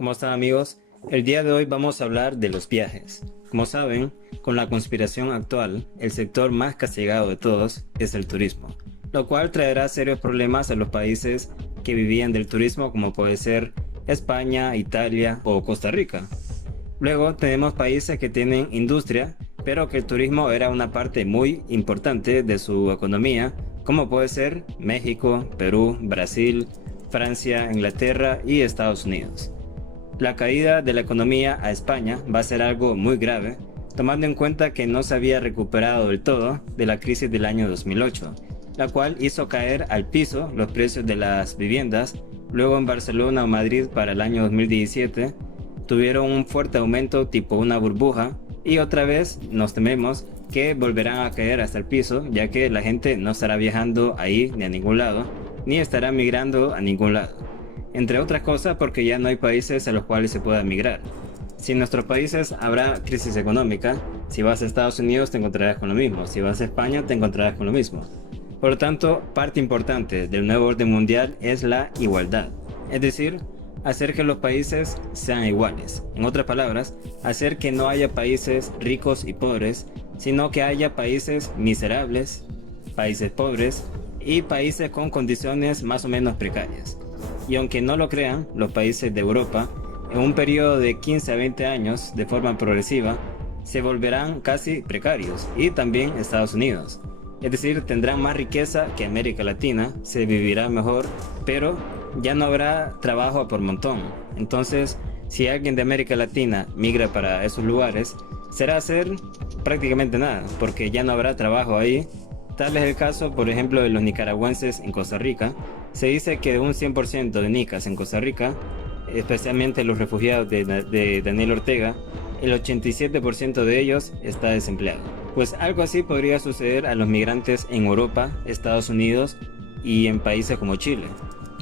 ¿Cómo están, amigos? El día de hoy vamos a hablar de los viajes. Como saben, con la conspiración actual, el sector más castigado de todos es el turismo, lo cual traerá serios problemas a los países que vivían del turismo, como puede ser España, Italia o Costa Rica. Luego tenemos países que tienen industria, pero que el turismo era una parte muy importante de su economía, como puede ser México, Perú, Brasil, Francia, Inglaterra y Estados Unidos. La caída de la economía a España va a ser algo muy grave, tomando en cuenta que no se había recuperado del todo de la crisis del año 2008, la cual hizo caer al piso los precios de las viviendas. Luego en Barcelona o Madrid para el año 2017 tuvieron un fuerte aumento tipo una burbuja, y otra vez nos tememos que volverán a caer hasta el piso, ya que la gente no estará viajando ahí ni a ningún lado, ni estará migrando a ningún lado. Entre otras cosas porque ya no hay países a los cuales se pueda migrar. Si en nuestros países habrá crisis económica, si vas a Estados Unidos te encontrarás con lo mismo, si vas a España te encontrarás con lo mismo. Por lo tanto, parte importante del nuevo orden mundial es la igualdad, es decir, hacer que los países sean iguales. En otras palabras, hacer que no haya países ricos y pobres, sino que haya países miserables, países pobres y países con condiciones más o menos precarias. Y aunque no lo crean, los países de Europa, en un periodo de 15 a 20 años, de forma progresiva, se volverán casi precarios, y también Estados Unidos. Es decir, tendrán más riqueza que América Latina, se vivirá mejor, pero ya no habrá trabajo por montón. Entonces, si alguien de América Latina migra para esos lugares, será hacer prácticamente nada, porque ya no habrá trabajo ahí. Tal es el caso, por ejemplo, de los nicaragüenses en Costa Rica. Se dice que de un 100% de nicas en Costa Rica, especialmente los refugiados de Daniel Ortega, el 87% de ellos está desempleado. Pues algo así podría suceder a los migrantes en Europa, Estados Unidos y en países como Chile.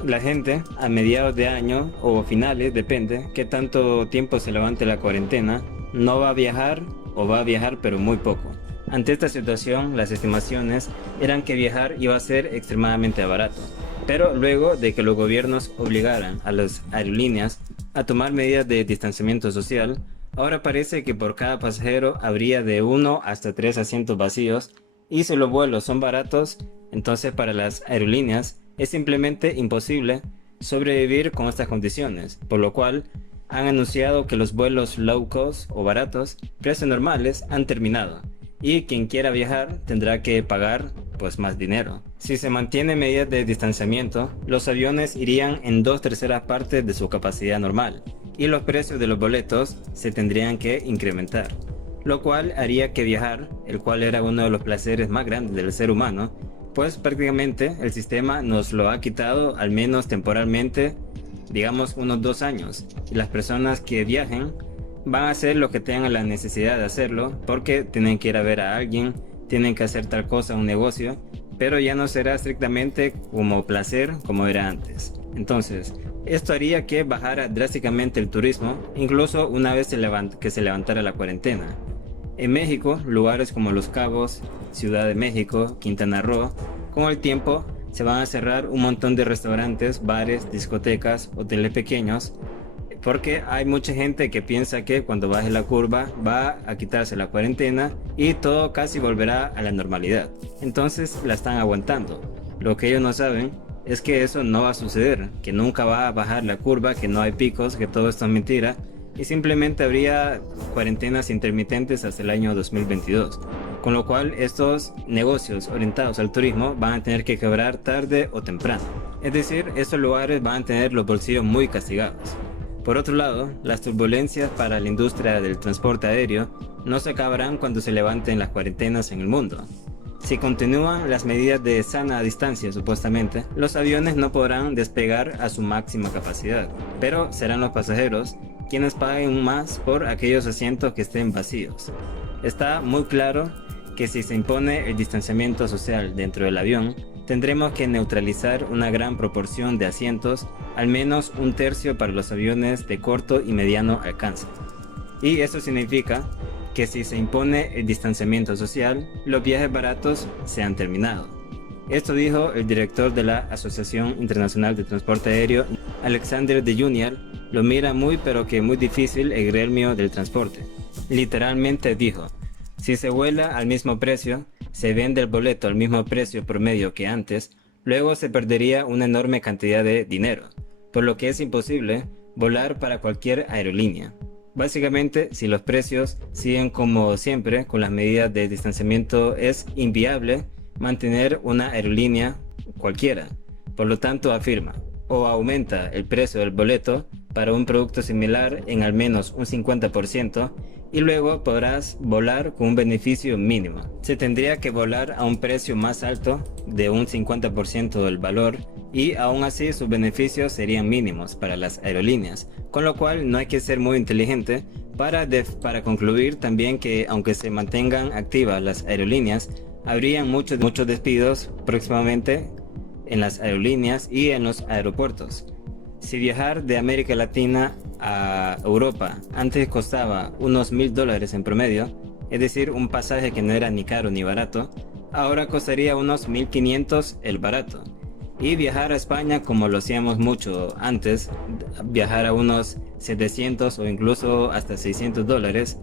La gente a mediados de año o finales, depende qué tanto tiempo se levante la cuarentena, no va a viajar o va a viajar pero muy poco. Ante esta situación, las estimaciones eran que viajar iba a ser extremadamente barato. Pero luego de que los gobiernos obligaran a las aerolíneas a tomar medidas de distanciamiento social, ahora parece que por cada pasajero habría de 1 hasta 3 asientos vacíos, y si los vuelos son baratos, entonces para las aerolíneas es simplemente imposible sobrevivir con estas condiciones, por lo cual han anunciado que los vuelos low cost o baratos, precios normales, han terminado, y quien quiera viajar tendrá que pagar pues más dinero. Si se mantienen medidas de distanciamiento, los aviones irían en 2/3 partes de su capacidad normal, y los precios de los boletos se tendrían que incrementar, lo cual haría que viajar, el cual era uno de los placeres más grandes del ser humano, pues prácticamente el sistema nos lo ha quitado, al menos temporalmente, digamos unos 2 años, y las personas que viajen van a hacer lo que tengan la necesidad de hacerlo, porque tienen que ir a ver a alguien, tienen que hacer tal cosa, un negocio, pero ya no será estrictamente como placer como era antes. Entonces, esto haría que bajara drásticamente el turismo, incluso una vez que se levantara la cuarentena. En México, lugares como Los Cabos, Ciudad de México, Quintana Roo, con el tiempo se van a cerrar un montón de restaurantes, bares, discotecas, hoteles pequeños, porque hay mucha gente que piensa que cuando baje la curva va a quitarse la cuarentena y todo casi volverá a la normalidad. Entonces la están aguantando. Lo que ellos no saben es que eso no va a suceder, que nunca va a bajar la curva, que no hay picos, que todo esto es mentira, y simplemente habría cuarentenas intermitentes hasta el año 2022. Con lo cual estos negocios orientados al turismo van a tener que quebrar tarde o temprano. Es decir, estos lugares van a tener los bolsillos muy castigados. Por otro lado, las turbulencias para la industria del transporte aéreo no se acabarán cuando se levanten las cuarentenas en el mundo. Si continúan las medidas de sana distancia supuestamente, los aviones no podrán despegar a su máxima capacidad, pero serán los pasajeros quienes paguen más por aquellos asientos que estén vacíos. Está muy claro que si se impone el distanciamiento social dentro del avión, tendremos que neutralizar una gran proporción de asientos, al menos 1/3 para los aviones de corto y mediano alcance. Y eso significa que si se impone el distanciamiento social, los viajes baratos se han terminado. Esto dijo el director de la Asociación Internacional de Transporte Aéreo, Alexander de Junior lo mira muy pero que muy difícil el gremio del transporte. Literalmente dijo: si se vuela al mismo precio, se vende el boleto al mismo precio promedio que antes, luego se perdería una enorme cantidad de dinero, por lo que es imposible volar para cualquier aerolínea. Básicamente, si los precios siguen como siempre con las medidas de distanciamiento, es inviable mantener una aerolínea cualquiera. Por lo tanto, afirma: o aumenta el precio del boleto para un producto similar en al menos un 50%, y luego podrás volar con un beneficio mínimo. Se tendría que volar a un precio más alto de un 50% del valor, y aún así sus beneficios serían mínimos para las aerolíneas, con lo cual no hay que ser muy inteligente para concluir también que aunque se mantengan activas las aerolíneas, habrían muchos despidos próximamente en las aerolíneas y en los aeropuertos. Si viajar de América Latina a Europa antes costaba unos $1000 en promedio, es decir, un pasaje que no era ni caro ni barato, ahora costaría unos 1500 el barato. Y viajar a España, como lo hacíamos mucho antes, viajar a unos 700 o incluso hasta $600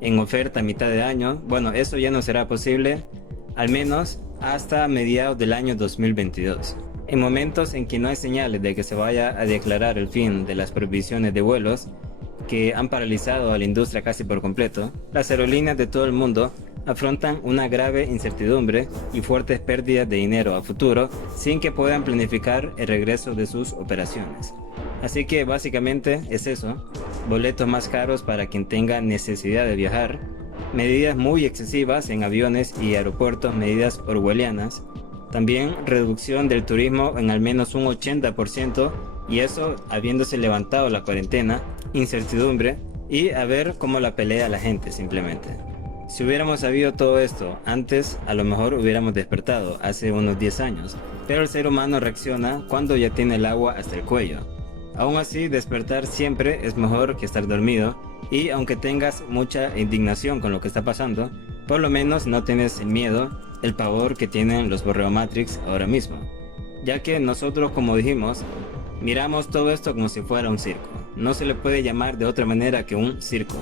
en oferta a mitad de año, bueno, eso ya no será posible, al menos hasta mediados del año 2022. En momentos en que no hay señales de que se vaya a declarar el fin de las prohibiciones de vuelos que han paralizado a la industria casi por completo, las aerolíneas de todo el mundo afrontan una grave incertidumbre y fuertes pérdidas de dinero a futuro sin que puedan planificar el regreso de sus operaciones. Así que básicamente es eso: boletos más caros para quien tenga necesidad de viajar, medidas muy excesivas en aviones y aeropuertos, medidas orwellianas, también reducción del turismo en al menos un 80%, y eso habiéndose levantado la cuarentena, incertidumbre y a ver cómo la pelea la gente simplemente. Si hubiéramos sabido todo esto antes, a lo mejor hubiéramos despertado hace unos 10 años, pero el ser humano reacciona cuando ya tiene el agua hasta el cuello. Aún así, despertar siempre es mejor que estar dormido, y aunque tengas mucha indignación con lo que está pasando, por lo menos no tienes el miedo, el pavor que tienen los Borrego Matrix ahora mismo, ya que nosotros, como dijimos, miramos todo esto como si fuera un circo. No se le puede llamar de otra manera que un circo.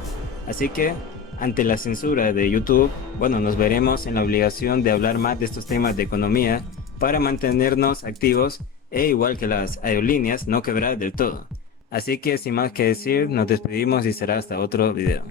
Así que, ante la censura de YouTube, bueno, nos veremos en la obligación de hablar más de estos temas de economía para mantenernos activos e, igual que las aerolíneas, no quebrar del todo. Así que sin más que decir, nos despedimos y será hasta otro video.